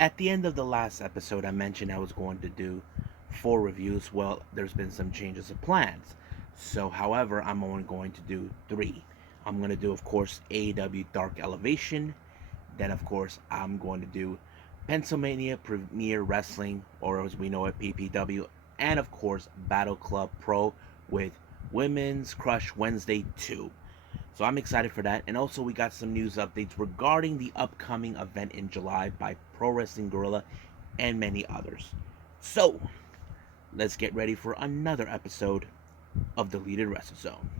At the end of the last episode, I mentioned I was going to do 4 reviews. Well, there's been some changes of plans. So, however, I'm only going to do 3. I'm going to do, of course, AEW Dark Elevation. Then, of course, I'm going to do Pennsylvania Premier Wrestling, or as we know it, PPW. And, of course, Battle Club Pro with Women's Crush Wednesday 2. So I'm excited for that. And also, we got some news updates regarding the upcoming event in July by Pro Wrestling Guerrilla and many others. So, let's get ready for another episode of Deleted Wrestle Zone.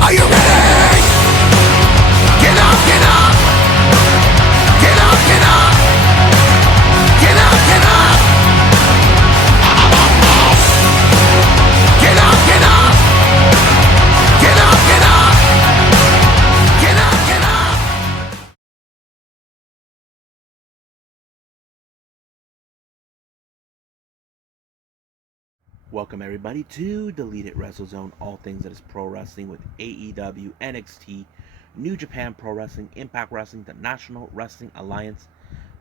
Are you ready? Get up, get up! Get up, get up! Get up, get up! Get up, get up! Get up, get up! Get up, get up! Welcome everybody to Deleted Wrestle Zone, all things that is pro wrestling with AEW, NXT, New Japan Pro Wrestling, Impact Wrestling, the National Wrestling Alliance,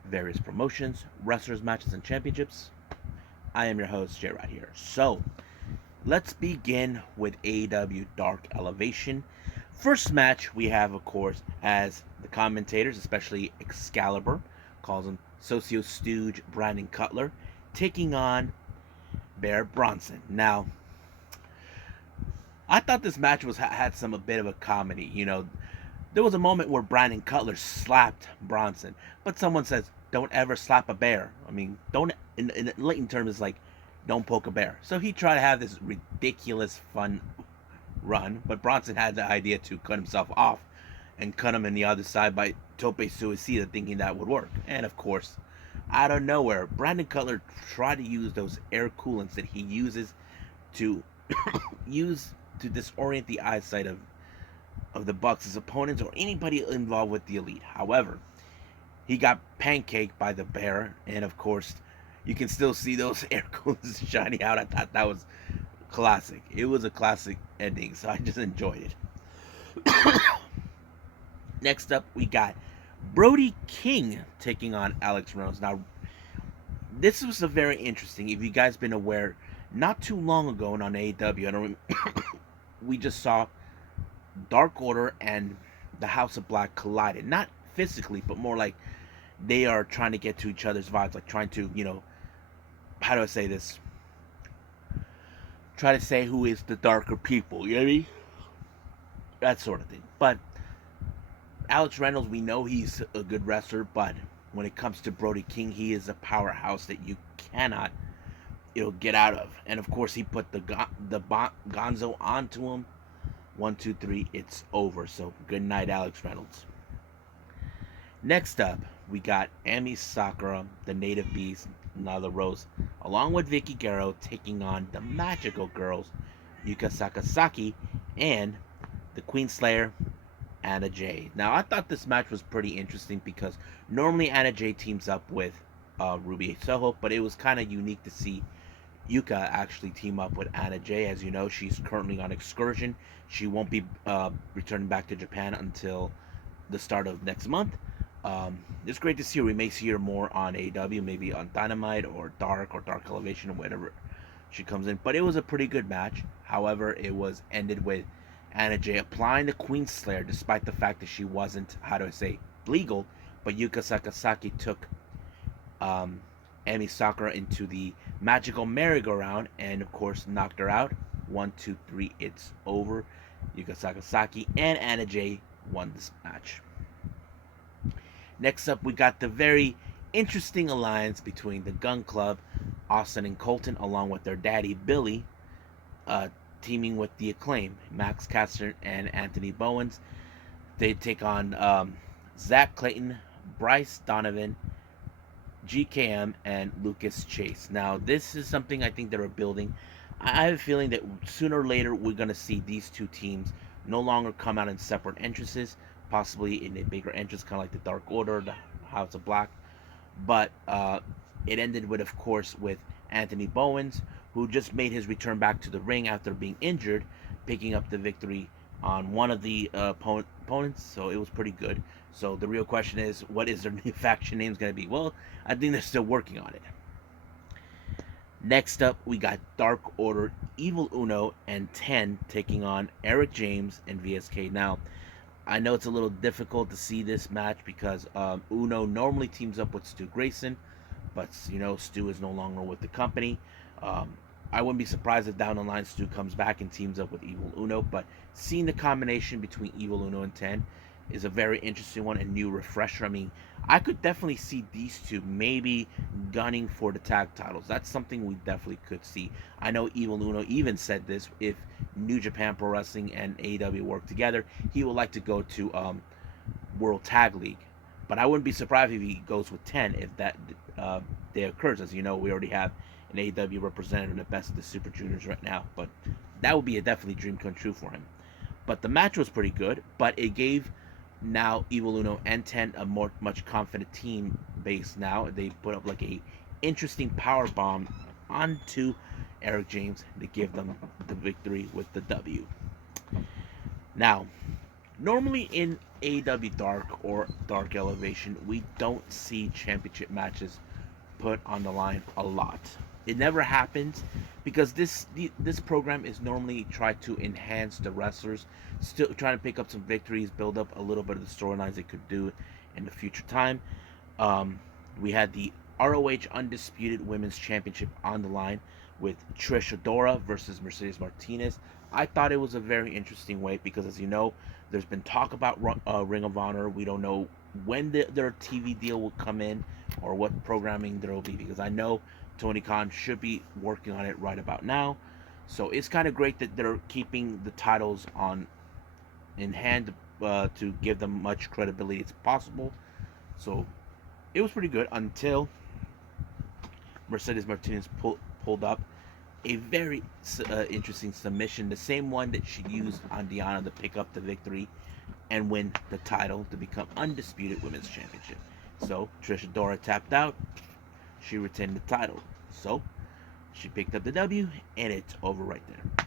various promotions, wrestlers, matches, and championships. I am your host, Jay right here. So, let's begin with AEW Dark Elevation. First match we have, of course, as the commentators, especially Excalibur, calls him Socio Stooge Brandon Cutler, taking on Bear Bronson. Now, I thought this match had some a bit of a comedy. There was a moment where Brandon Cutler slapped Bronson, but someone says, "Don't ever slap a bear." I mean, don't in latent terms, it's like, "Don't poke a bear." So he tried to have this ridiculous fun run, but Bronson had the idea to cut himself off and cut him in the other side by tope suicida, thinking that would work. And of course, out of nowhere, Brandon Cutler tried to use those air coolants that he uses to use to disorient the eyesight of the Bucks' opponents or anybody involved with the Elite. However, he got pancaked by the bear, and of course, you can still see those air coolants shining out. I thought that was classic. It was a classic ending, so I just enjoyed it. Next up, we got Brody King taking on Alex Reynolds. Now, this was a very interesting. If you guys been aware, not too long ago on AEW, we just saw Dark Order and the House of Black collided. Not physically, but more like they are trying to get to each other's vibes, like trying to, how do I say this? Try to say who is the darker people, you know what I mean? That sort of thing. But Alex Reynolds, we know he's a good wrestler, but when it comes to Brody King, he is a powerhouse that you cannot, get out of. And of course, he put the Gonzo onto him. 1, 2, 3, it's over. So good night, Alex Reynolds. Next up, we got Emi Sakura, the Native Beast, Nyla Rose, along with Vicky Guerrero, taking on the Magical Girls, Yuka Sakazaki, and the Queen Slayer, Anna Jay. Now, I thought this match was pretty interesting because normally Anna Jay teams up with Ruby Soho, but it was kind of unique to see Yuka actually team up with Anna Jay. As you know, she's currently on excursion. She won't be returning back to Japan until the start of next month. It's great to see her. We may see her more on AEW, maybe on Dynamite or Dark Elevation or whatever she comes in. But it was a pretty good match. However, it was ended with Anna Jay applying the Queen Slayer despite the fact that she wasn't, legal. But Yuka Sakazaki took Emi Sakura into the magical merry-go-round and, of course, knocked her out. 1, 2, 3, it's over. Yuka Sakazaki and Anna Jay won this match. Next up, we got the very interesting alliance between the Gun Club, Austin and Colton, along with their daddy, Billy, teaming with the Acclaim, Max Caster and Anthony Bowens. They take on Zach Clayton, Bryce Donovan, GKM, and Lucas Chase. Now, this is something I think they're building. I have a feeling that sooner or later we're going to see these two teams no longer come out in separate entrances, possibly in a bigger entrance, kind of like the Dark Order, the House of Black. But it ended with, of course, with Anthony Bowens, who just made his return back to the ring after being injured, picking up the victory on one of the opponents. So it was pretty good. So the real question is, what is their new faction names going to be? Well, I think they're still working on it. Next up, we got Dark Order, Evil Uno, and 10 taking on Eric James and VSK. Now, I know it's a little difficult to see this match because Uno normally teams up with Stu Grayson, but Stu is no longer with the company. Um, I wouldn't be surprised if down the line Stu comes back and teams up with Evil Uno, but seeing the combination between Evil Uno and 10 is a very interesting one and new refresher. I mean, I could definitely see these two maybe gunning for the tag titles. That's something we definitely could see. I know Evil Uno even said this: if New Japan Pro Wrestling and AEW work together, he would like to go to World Tag League. But I wouldn't be surprised if he goes with 10 if that day occurs. As you know, we already have an AEW representative in the best of the Super Juniors right now. But that would be a definitely dream come true for him. But the match was pretty good, but it gave now Evil Uno and 10 a much confident team base now. They put up like a interesting power bomb onto Eric James to give them the victory with the W. Now, normally in AEW Dark or Dark Elevation, we don't see championship matches put on the line a lot. It never happens because this program is normally try to enhance the wrestlers, still trying to pick up some victories, build up a little bit of the storylines they could do in the future time. Um, we had the ROH Undisputed Women's Championship on the line with Trish Adora versus Mercedes Martinez. I thought it was a very interesting way because, as you know, there's been talk about Ring of Honor. We don't know when their TV deal will come in or what programming there will be because I know Tony Khan should be working on it right about now. So it's kind of great that they're keeping the titles on in hand to give them much credibility as possible. So it was pretty good until Mercedes Martinez pulled up a very interesting submission, the same one that she used on Deanna to pick up the victory and win the title to become Undisputed Women's Championship. So Trish Adora tapped out. She retained the title. So she picked up the W, and it's over right there.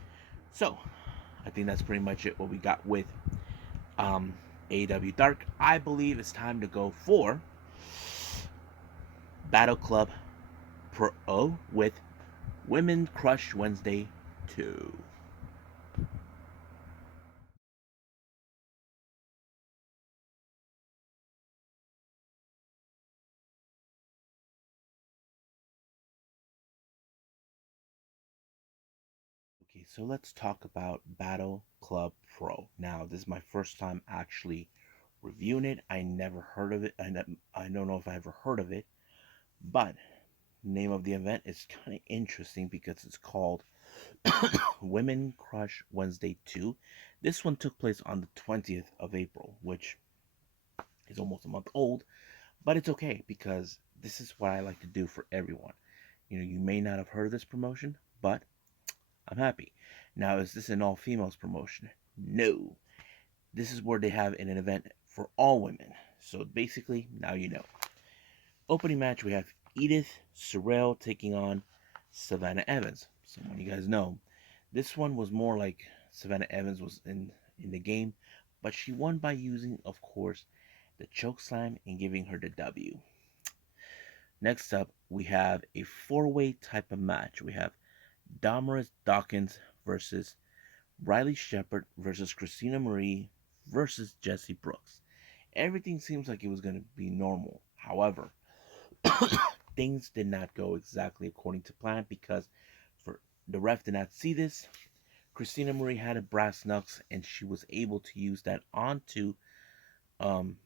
So I think that's pretty much it. What we got with AEW Dark. I believe it's time to go for Battle Club Pro with Women Crush Wednesday 2. Okay, so let's talk about Battle Club Pro. Now, this is my first time actually reviewing it. I never heard of it. I don't know if I ever heard of it, but the name of the event is kind of interesting because it's called Women Crush Wednesday 2. This one took place on the 20th of April, which is almost a month old, but it's okay because this is what I like to do for everyone. You may not have heard of this promotion, but I'm happy. Now, is this an all females promotion? No. This is where they have an event for all women. So basically, now you know. Opening match, we have Edith Sorrell taking on Savannah Evans. Someone you guys know. This one was more like Savannah Evans was in the game, but she won by using, of course, the choke slam and giving her the W. Next up, we have a four-way type of match. We have Damaris Dawkins versus Riley Shepard versus Christina Marie versus Jesse Brooks. Everything seems like it was going to be normal. However, things did not go exactly according to plan because for the ref did not see this. Christina Marie had a brass knucks and she was able to use that onto um,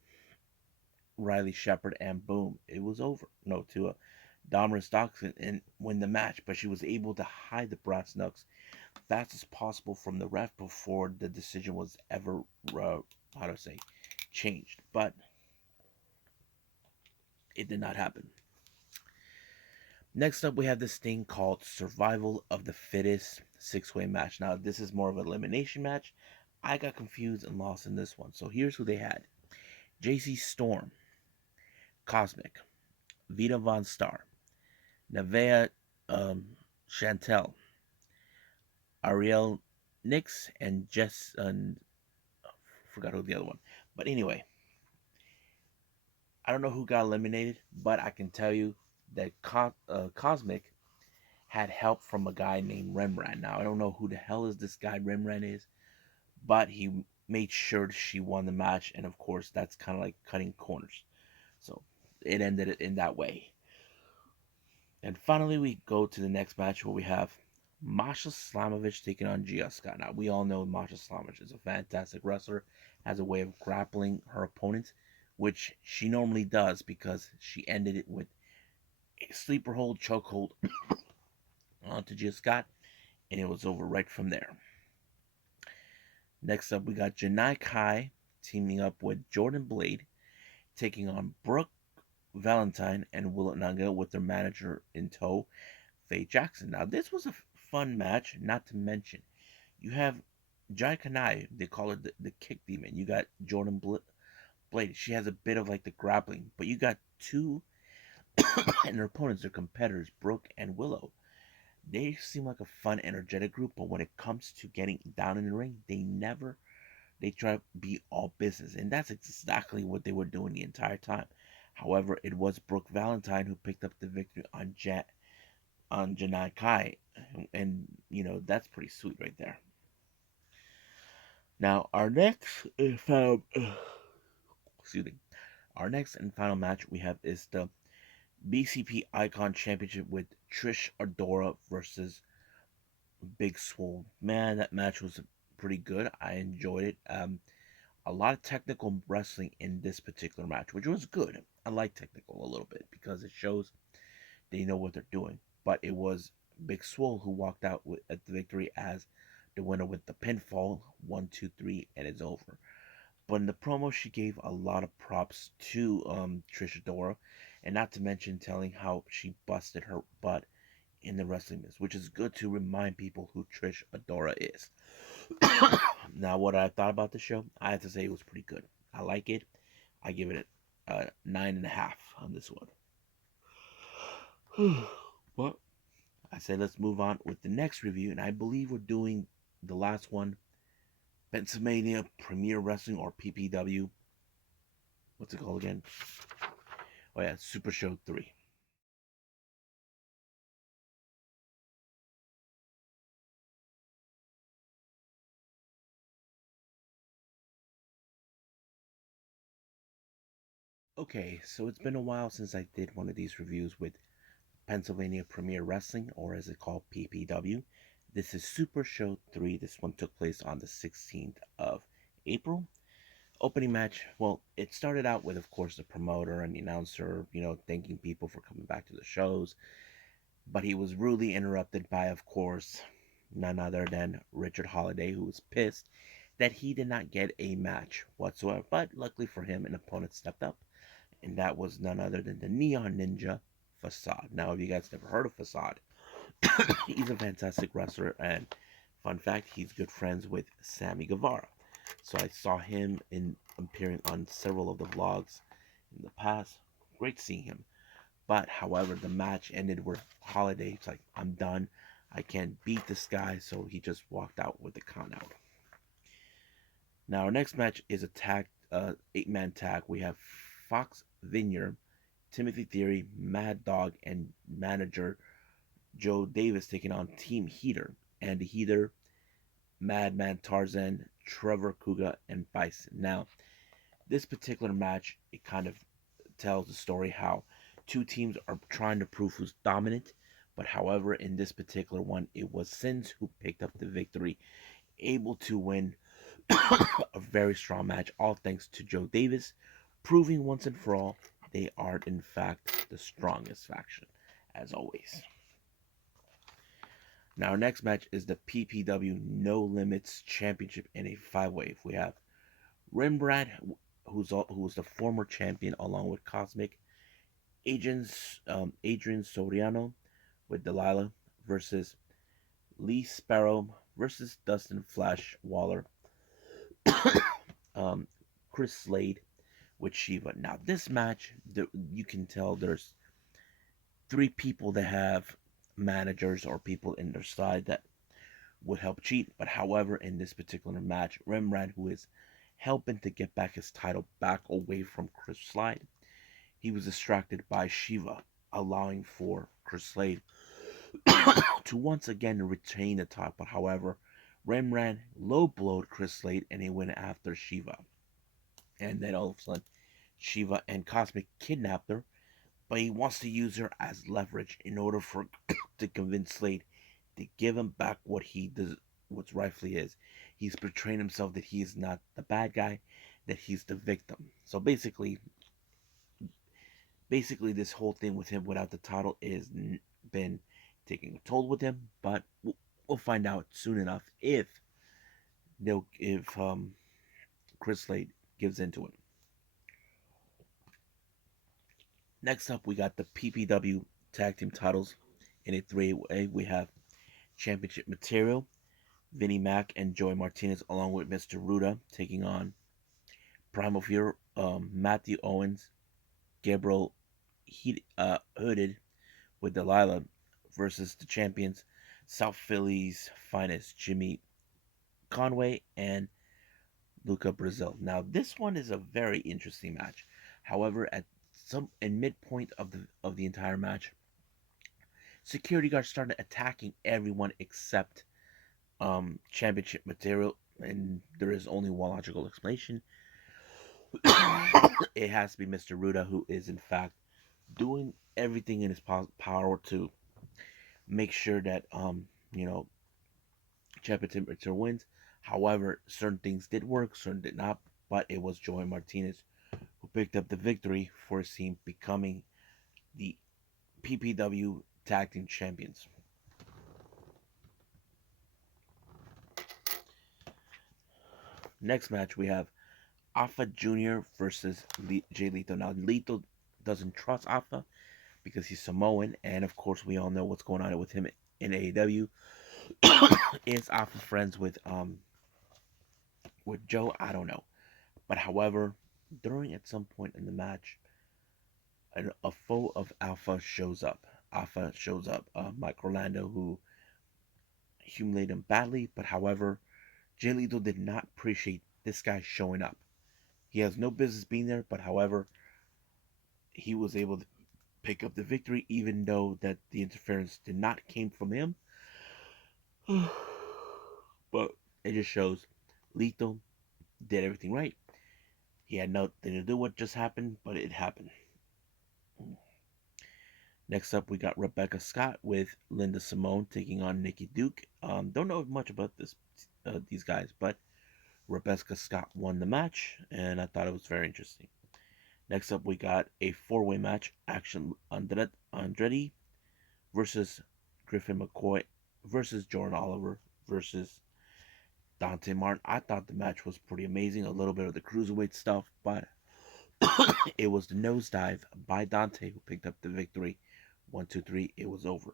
Riley Shepard and boom, it was over. No, to Damaris Dawkins and win the match, but she was able to hide the brass knucks fast as possible from the ref before the decision was ever how to say changed. But it did not happen. Next up, we have this thing called Survival of the Fittest six-way match. Now, this is more of an elimination match. I got confused and lost in this one. So here's who they had: JC Storm, Cosmic, Vita Von Star, Nevaeh Chantel, Ariel Nix, and Jess. Forgot who the other one. But anyway, I don't know who got eliminated, but I can tell you that Cosmic had help from a guy named Rembrandt. Now I don't know who the hell is this guy Rembrandt is, but he made sure she won the match, and of course that's kind of like cutting corners. So it ended in that way. And finally, we go to the next match where we have Masha Slamovich taking on Gia Scott. Now, we all know Masha Slamovich is a fantastic wrestler, has a way of grappling her opponent, which she normally does because she ended it with a sleeper hold, chokehold onto Gia Scott, and it was over right from there. Next up, we got Janai Kai teaming up with Jordan Blade, taking on Brooke Valentine and Willow Nanga with their manager in tow, Faye Jackson. Now, this was a fun match, not to mention, you have Jai Kanai, they call it the kick demon. You got Jordan Blade. She has a bit of like the grappling, but you got two, and their opponents, their competitors, Brooke and Willow. They seem like a fun, energetic group, but when it comes to getting down in the ring, they try to be all business, and that's exactly what they were doing the entire time. However, it was Brooke Valentine who picked up the victory on Janai Kai, and that's pretty sweet right there. Now, our next and final, excuse me, our next and final match we have is the BCP Icon Championship with Trish Adora versus Big Swole. Man, that match was pretty good. I enjoyed it. A lot of technical wrestling in this particular match, which was good. I like technical a little bit because it shows they know what they're doing. But it was Big Swole who walked out at the victory as the winner with the pinfall. 1, 2, 3, and it's over. But in the promo, she gave a lot of props to Trish Adora, and not to mention telling how she busted her butt in the wrestling business, which is good to remind people who Trish Adora is. Now, what I thought about the show, I have to say it was pretty good. I like it. I give it a 9.5 on this one. Well, I said let's move on with the next review, and I believe we're doing the last one, Pennsylvania Premier Wrestling, or PPW. What's it called again? Oh yeah, Supershow 3. Okay, so it's been a while since I did one of these reviews with Pennsylvania Premier Wrestling, or as it called, PPW. This is Super Show 3. This one took place on the 16th of April. Opening match, well, it started out with, of course, the promoter and the announcer, thanking people for coming back to the shows. But he was rudely interrupted by, of course, none other than Richard Holiday, who was pissed that he did not get a match whatsoever. But luckily for him, an opponent stepped up, and that was none other than the Neon Ninja Facade. Now, if you guys never heard of Facade, he's a fantastic wrestler, and fun fact, he's good friends with Sammy Guevara. So I saw him in appearing on several of the vlogs in the past. Great seeing him. But however, the match ended with Holiday. It's like, I'm done. I can't beat this guy, so he just walked out with the count out. Now our next match is a tag, 8-man tag. We have Fox Vineyard, Timothy Theory, Mad Dog, and manager Joe Davis taking on Team Heater. And the Heater, Madman Tarzan, Trevor Kuga, and Bison. Now, this particular match, it kind of tells the story how two teams are trying to prove who's dominant. But however, in this particular one, it was Sins who picked up the victory, able to win a very strong match, all thanks to Joe Davis, proving once and for all they are in fact the strongest faction, as always. Now our next match is the PPW No Limits Championship in a 5-way. We have Rembrandt, who's the former champion, along with Cosmic, Adrian Soriano with Delilah versus Lee Sparrow versus Dustin Flash Waller, Chris Slade with Shiva. Now this match, you can tell there's three people that have managers or people in their side that would help cheat. But however, in this particular match, Rembrandt, who is helping to get back his title back away from Chris Slade, he was distracted by Shiva, allowing for Chris Slade to once again retain the title. But however, Rembrandt low blowed Chris Slade and he went after Shiva. And then all of a sudden, Shiva and Cosmic kidnapped her, but he wants to use her as leverage in order for to convince Slade to give him back what he does, what's rightfully his. He's portraying himself that he is not the bad guy, that he's the victim. So basically, this whole thing with him without the title is been taking a toll with him. But we'll find out soon enough if Chris Slade gives into it. Next up, we got the PPW Tag Team titles in a three-way. We have Championship Material, Vinnie Mac and Joey Martinez, along with Mr. Ruda, taking on Primal Fear, Matthew Owens, Gabriel Hooded with Delilah versus the champions, South Philly's finest, Jimmy Conway and Luca Brazil. Now, this one is a very interesting match. However, in midpoint of the entire match, security guards started attacking everyone except Championship Material, and there is only one logical explanation. It has to be Mr. Ruda, who is in fact doing everything in his power to make sure that Championship Material wins. However, certain things did work, certain did not, but it was Joey Martinez who picked up the victory for his team, becoming the PPW Tag Team Champions. Next match, we have Alpha Jr. versus Jay Lethal. Now, Lethal doesn't trust Alpha because he's Samoan, and of course, we all know what's going on with him in AEW. Is Alpha friends with Joe? I don't know. But however, at some point in the match, a foe of Alpha shows up. Mike Orlando, who humiliated him badly. But however, Jay Lethal did not appreciate this guy showing up. He has no business being there. But however, he was able to pick up the victory, even though that the interference did not came from him. But it just shows Lethal did everything right. He had nothing to do with what just happened, but it happened. Next up, we got Rebecca Scott with Linda Simone taking on Nikki Duke. Don't know much about these guys, but Rebecca Scott won the match, and I thought it was very interesting. Next up, we got a four-way match: Action Andretti versus Griffin McCoy versus Jordan Oliver versus Dante Martin. I thought the match was pretty amazing. A little bit of the cruiserweight stuff, but it was the nosedive by Dante who picked up the victory. 1, 2, 3. It was over.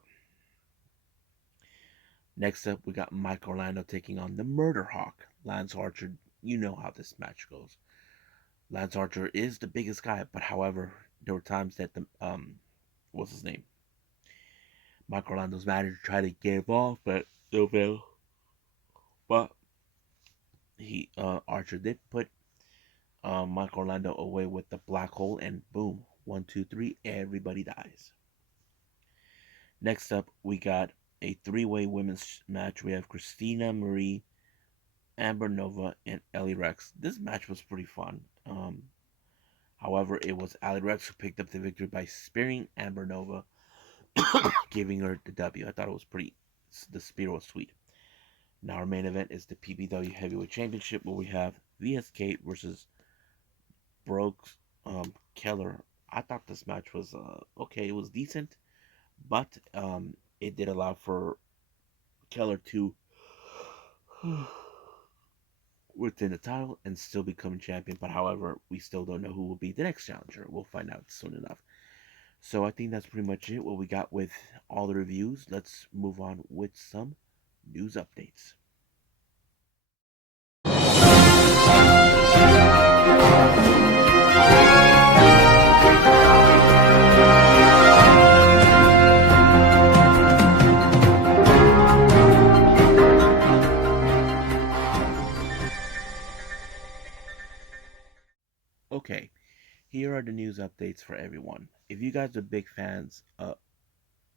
Next up, we got Mike Orlando taking on the Murder Hawk, Lance Archer. You know how this match goes. Lance Archer is the biggest guy, but however, there were times that what's his name? Mike Orlando's manager tried to get off, but no avail. But Archer did put Mike Orlando away with the black hole, and boom, 1, 2, 3, everybody dies. Next up, we got a three-way women's match. We have Christina Marie, Amber Nova, and Ellie Rex. This match was pretty fun. However, it was Ellie Rex who picked up the victory by spearing Amber Nova, giving her the W. I thought it was the spear was sweet. Now our main event is the PPW Heavyweight Championship, where we have VSK versus Brooks Keller. I thought this match was okay. It was decent, but it did allow for Keller to retain the title and still become champion. But however, we still don't know who will be the next challenger. We'll find out soon enough. So I think that's pretty much it, what we got with all the reviews. Let's move on with some news updates. Okay, here are the news updates for everyone. If you guys are big fans, if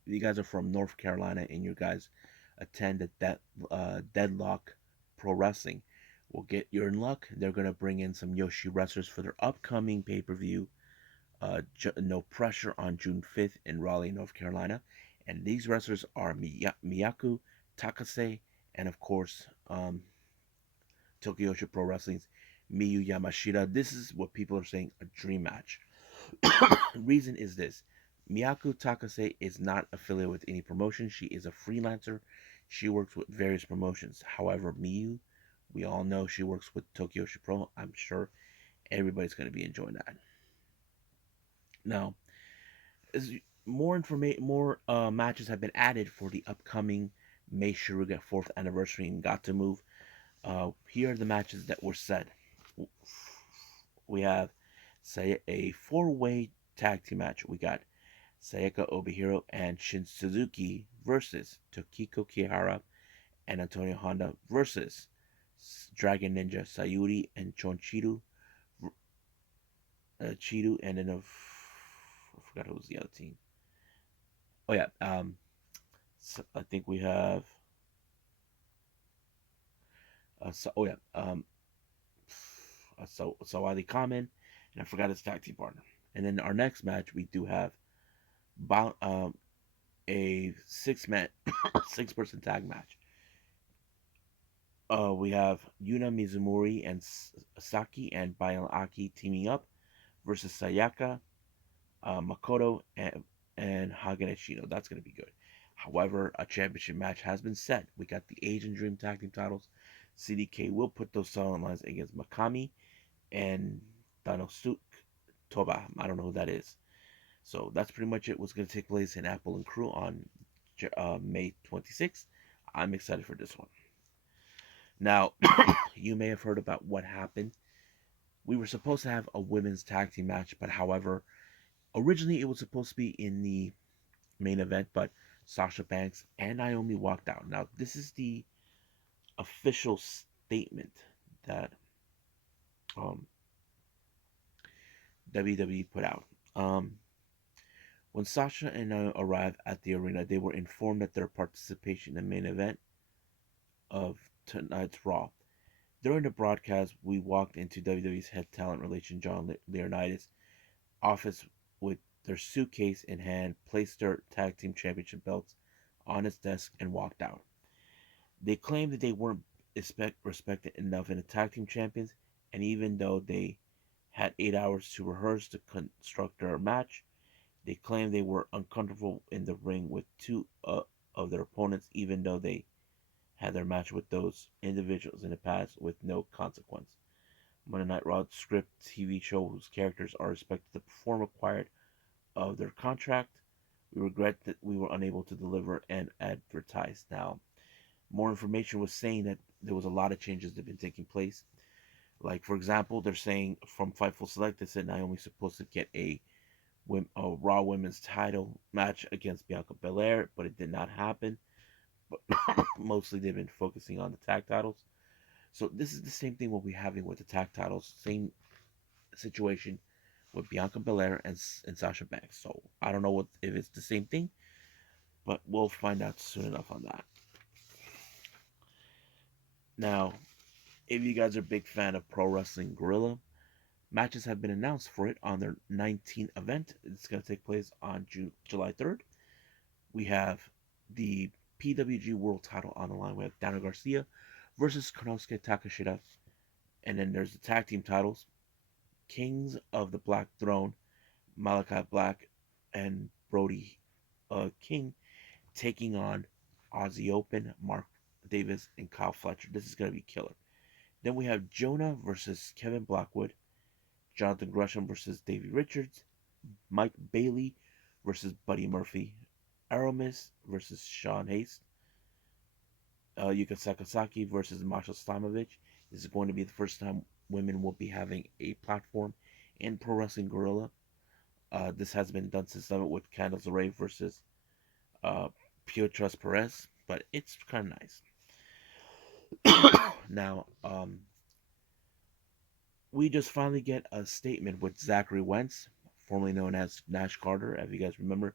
you guys are from North Carolina and you guys attend Deadlock Pro Wrestling, well, you're in luck. They're gonna bring in some Yoshi wrestlers for their upcoming pay-per-view. No Pressure on June 5th in Raleigh, North Carolina, and these wrestlers are Miyaku Takase and of course Tokyo Pro Wrestling's Miyu Yamashita. This is what people are saying a dream match. Reason is this: Miyaku Takase is not affiliated with any promotion. She is a freelancer. She works with various promotions. However, Miyu, we all know she works with Tokyo Pro. I'm sure everybody's going to be enjoying that. Now, as more matches have been added for the upcoming Mei Suruga 4th anniversary in Gatoh Move. Here are the matches that were set. We have say a four-way tag team match. We got Sayaka Obihiro and Shin Suzuki versus Tokiko Kihara and Antonio Honda versus Dragon Ninja Sayuri and Chonchiru Chidu, and then I forgot who was the other team. Oh yeah, so I think we have oh yeah, Sawadi Kamen, and I forgot his tag team partner. And then our next match we do have a six-man, six-person tag match. We have Yuna Mizumori and Saki and Bayan Aki teaming up versus Sayaka, Makoto, and Hagane Shino. That's going to be good. However, a championship match has been set. We got the Asian Dream Tag Team titles. CDK will put those lines against Makami and Danosuke Toba. I don't know who that is. So that's pretty much it. What's going to take place in Apple and Crew on May 26th. I'm excited for this one. Now, you may have heard about what happened. We were supposed to have a women's tag team match, but however, originally it was supposed to be in the main event, but Sasha Banks and Naomi walked out. Now, this is the official statement that um, WWE put out. When Sasha and Naomi arrived at the arena, they were informed that their participation in the main event of tonight's Raw. During the broadcast, we walked into WWE's head talent relation, John Laurinaitis' office with their suitcase in hand, placed their tag team championship belts on his desk, and walked out. They claimed that they weren't respected enough in the tag team champions, and even though they had 8 hours to rehearse to construct their match, they claimed they were uncomfortable in the ring with two of their opponents, even though they had their match with those individuals in the past with no consequence. Monday Night Raw script TV show whose characters are expected to perform required of their contract. We regret that we were unable to deliver and advertise. Now, more information was saying that there was a lot of changes that have been taking place. Like, for example, they're saying from Fightful Select, they said Naomi's supposed to get a Raw Women's title match against Bianca Belair, but it did not happen. But mostly they've been focusing on the tag titles. So this is the same thing we'll be having with the tag titles. Same situation with Bianca Belair and Sasha Banks. So I don't know if it's the same thing, but we'll find out soon enough on that. Now, if you guys are a big fan of Pro Wrestling Guerrilla, matches have been announced for it on their 19th event. It's going to take place on July 3rd. We have the PWG World title on the line. We have Daniel Garcia versus Konosuke Takeshita. And then there's the tag team titles. Kings of the Black Throne, Malachi Black and Brody King taking on Aussie Open, Mark Davis, and Kyle Fletcher. This is going to be killer. Then we have Jonah versus Kevin Blackwood, Jonathan Gresham versus Davey Richards, Mike Bailey versus Buddy Murphy, Aramis versus Sean Hayes, Yuka Sakazaki versus Masha Slamovich. This is going to be the first time women will be having a platform in Pro Wrestling Guerrilla. This has been done since then with Candice LeRae versus Pure Trust Perez, but it's kind of nice. Now, we just finally get a statement with Zachary Wentz, formerly known as Nash Carter. If you guys remember,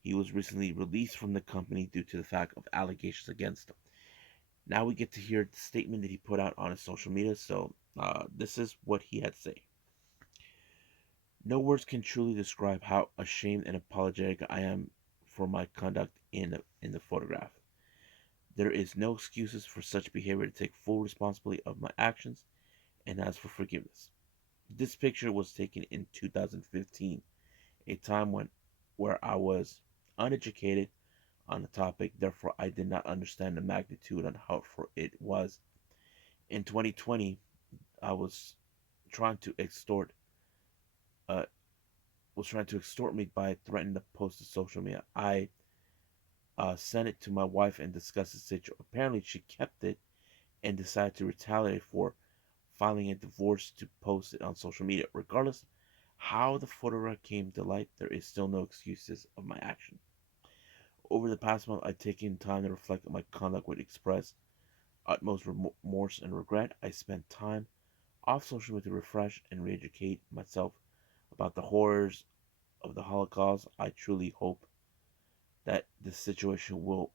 he was recently released from the company due to the fact of allegations against him. Now we get to hear the statement that he put out on his social media. So this is what he had to say. No words can truly describe how ashamed and apologetic I am for my conduct in the photograph. There is no excuses for such behavior to take full responsibility of my actions and ask for forgiveness. This picture was taken in 2015, a time where I was uneducated on the topic, therefore I did not understand the magnitude on how it was. In 2020, I trying to extort uh, was trying to extort me by threatening to post to social media. I sent it to my wife and discussed the situation. Apparently, she kept it and decided to retaliate for filing a divorce to post it on social media. Regardless how the photograph came to light, there is still no excuses of my action. Over the past month, I've taken time to reflect on my conduct with express utmost remorse and regret. I spent time off social media to refresh and re-educate myself about the horrors of the Holocaust. I truly hope that this situation will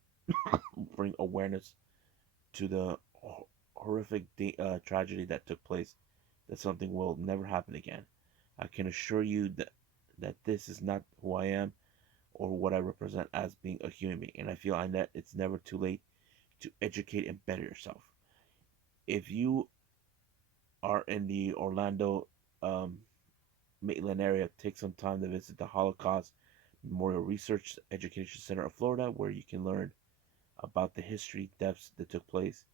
bring awareness to the horrific tragedy that took place, that something will never happen again. I can assure you that this is not who I am or what I represent as being a human being, and I feel that it's never too late to educate and better yourself. If you are in the Orlando, Maitland area, take some time to visit the Holocaust Memorial Research Education Center of Florida, where you can learn about the history deaths that took place.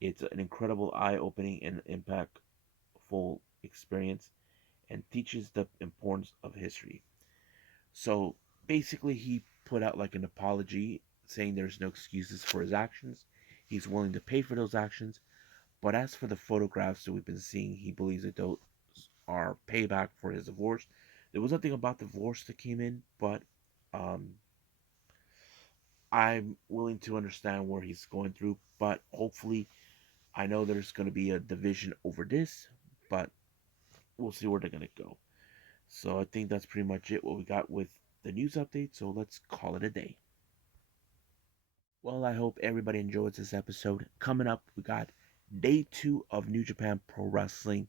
It's an incredible, eye-opening, and impactful experience, and teaches the importance of history. So basically, he put out like an apology saying there's no excuses for his actions. He's willing to pay for those actions. But as for the photographs that we've been seeing, he believes that those are payback for his divorce. There was nothing about divorce that came in, but um, I'm willing to understand where he's going through. But hopefully, I know there's going to be a division over this, but we'll see where they're going to go. So I think that's pretty much it what we got with the news update. So let's call it a day. Well, I hope everybody enjoys this episode. Coming up, we got day 2 of New Japan Pro Wrestling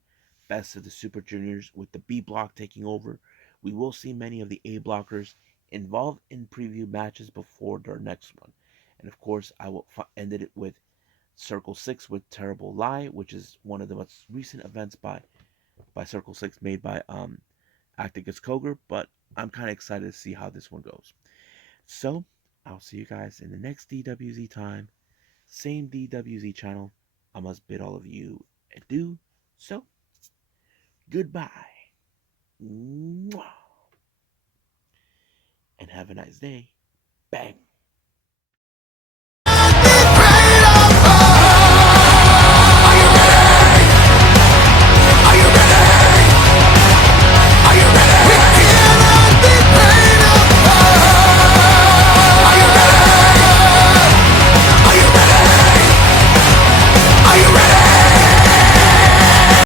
Best of the Super Juniors with the B block taking over. We will see many of the A blockers involved in preview matches before their next one. And of course, I will ended it with Circle 6 with Terrible Lie, which is one of the most recent events by Circle 6 made by Acticus Koger, but I'm kind of excited to see how this one goes. So, I'll see you guys in the next DWZ time. Same DWZ channel. I must bid all of you adieu. So, goodbye. Mwah. And have a nice day. Bang.